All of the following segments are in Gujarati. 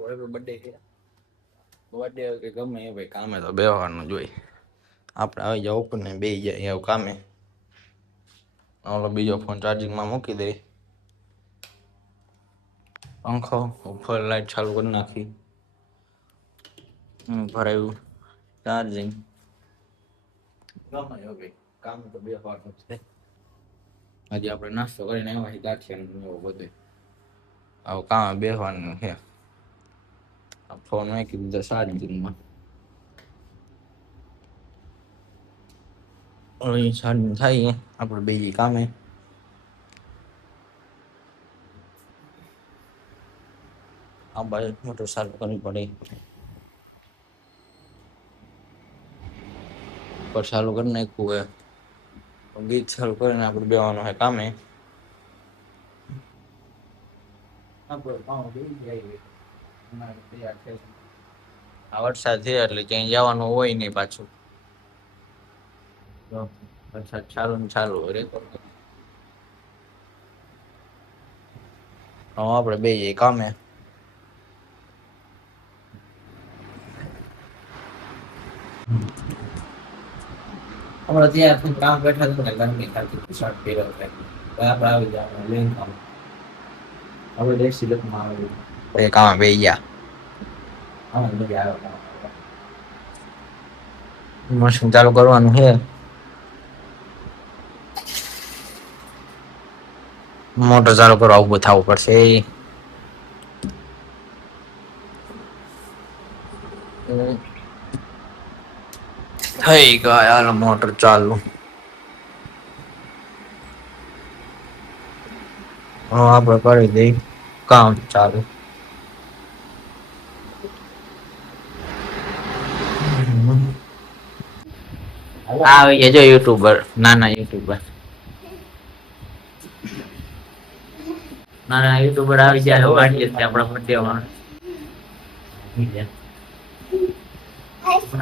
બર્થડે છે, બર્થડે કે ગમે એ ભાઈ કામે તો બેહવાનું જોઈ. આપણે આવી જાવ ઉપર ને બે જાય એવું કામે. ઓલો બીજો ફોન ચાર્જિંગમાં મૂકી દઈ. પંખો ઉપર લાઈટ ચાલુ કરી નાખી. ભરાયું ચાર્જિંગ. ગમે એવું ભાઈ કામ તો બેહવાનું છે. હજી આપણે નાસ્તો કરીને આવ્યા ગાંઠિયા એવું બધું. આવું કામ બેહવાનું છે. ફોન મૂકી દીધો ચાર્જિંગમાં. ચાર્જિંગ થાય આપણે બે કામે. આ બાજુ મોટર ચાલુ કરવી પડે. પર ચાલુ કરી નાખ્યું હોય. ગીત ચાલુ કરીને આપણે બેવાનું હોય કામે. આ વરસાદ છે એટલે ક્યાંય જવાનું હોય નહીં પાછું. વરસાદ ચાલુ ને ચાલુ રે. આપણે બે જઈએ કામે. હમણાં ત્યાં કામ બેઠા હતા ને ગરમી થતી શર્ટ પહેર્યો છે. આપણે આવી જવાનું લઈને કામ. હવે દેશી લગમાં આવે બે કામ બે ગયા. હા મજા આવે. મશીન ચાલુ કરવાનું છે. મોટર ચાલુ કરવા ઉભું થવું પડશે. થઈ ગયા મોટર ચાલુ. આપણે કરી દઈ કામ ચાલુ. આવી ગયા જો યુટ્યુબર નાના યુટ્યુબર. નાના યુટ્યુબર આવી ગયા વાંચીએ આપણા બર્થડેમાં.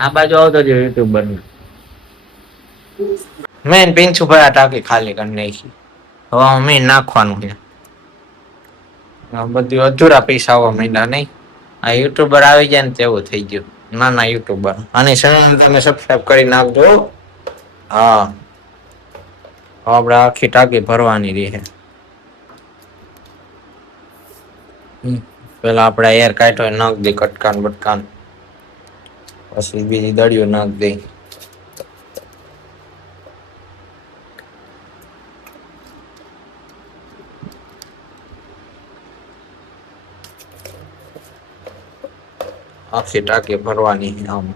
આ બાજુ આવતો જો યુટ્યુબર ને મેન પિંચુ ભાઈ ટાંકી ખાલી કરી નાખી. હવે મેં નાખવાનું છે. બધું અધૂરા પૈસા આવવા માંડ્યા નહીં. આ યુટ્યુબર આવી જાય ને તેવું થઈ ગયું. નાના યુટ્યુબર આની ચેનલ તમે સબસ્ક્રાઇબ કરી નાખજો. હા આપણે આખી ટાંકી ભરવાની રહે. પેલા આપણે એર કાઢો નાખ દે કટકાન બટકાન. પછી બીજી દળીઓ નાખ દે. આખી ટાંકી ભરવાની આમ.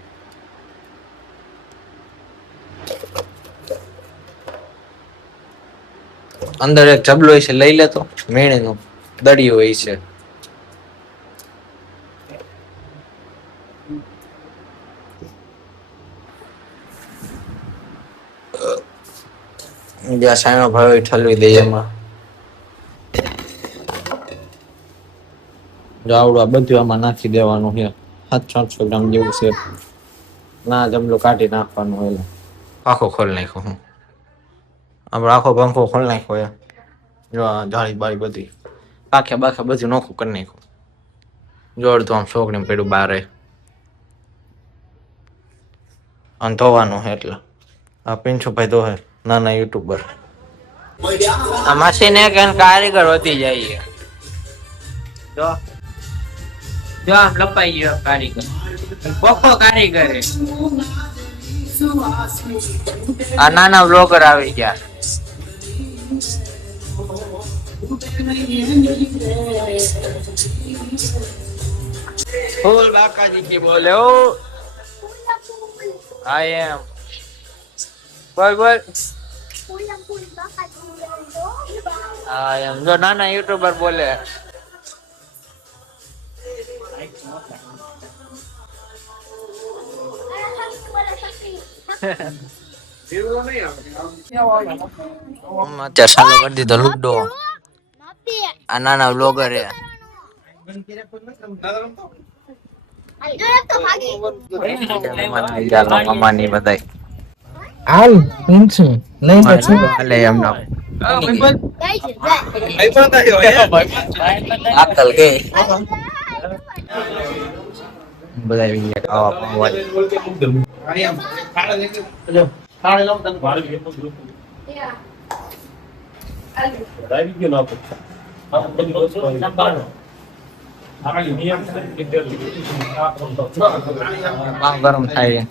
અંદર એક જબલો છે લઈ લેતો મેણીનો દળિયો હોય છે. જ્યાં સાયનો ભાઈ ઠલવી દે એમાં. આવડું આ બધું આમાં નાખી દેવાનું છે. 700 ગ્રામ જેવું છે. ના જમલો કાઢી નાખવાનું હોય. આખો ખોલી નાખો. હું આપણે આખો પંખો ખોલી નાખ્યો. જો જાળી બાળી બધી પાખ્યા બાખ્યા બધું નોખું કરી નાખ્યું. જોડતું આમ છોકરીને પડ્યું બારે અને ધોવાનું છે. એટલે આ પિંછુભાઈ તો હે નાના યુટ્યુબર. આ મશીન એક કારીગર વધી જાય. જો જો આમ લપાઈ ગયો કારીગર. કોકો કારીગર આ નાના વ્લોગર આવી ગયા. ફૂલ બાકાજી की बोले ओ आई एम बोल बोल आई एम जो नाना यूट्यूबर बोले. ચાલો કરી દીધો લુડો. આ નાના વ્લોગર હે. મમ્માની બધાય હાલ પિંચુ લઈ લે એમનો આકલ ગઈ. બધા આવી ગયા ખાવા પાવા. પાવ ગરમ થાય છે.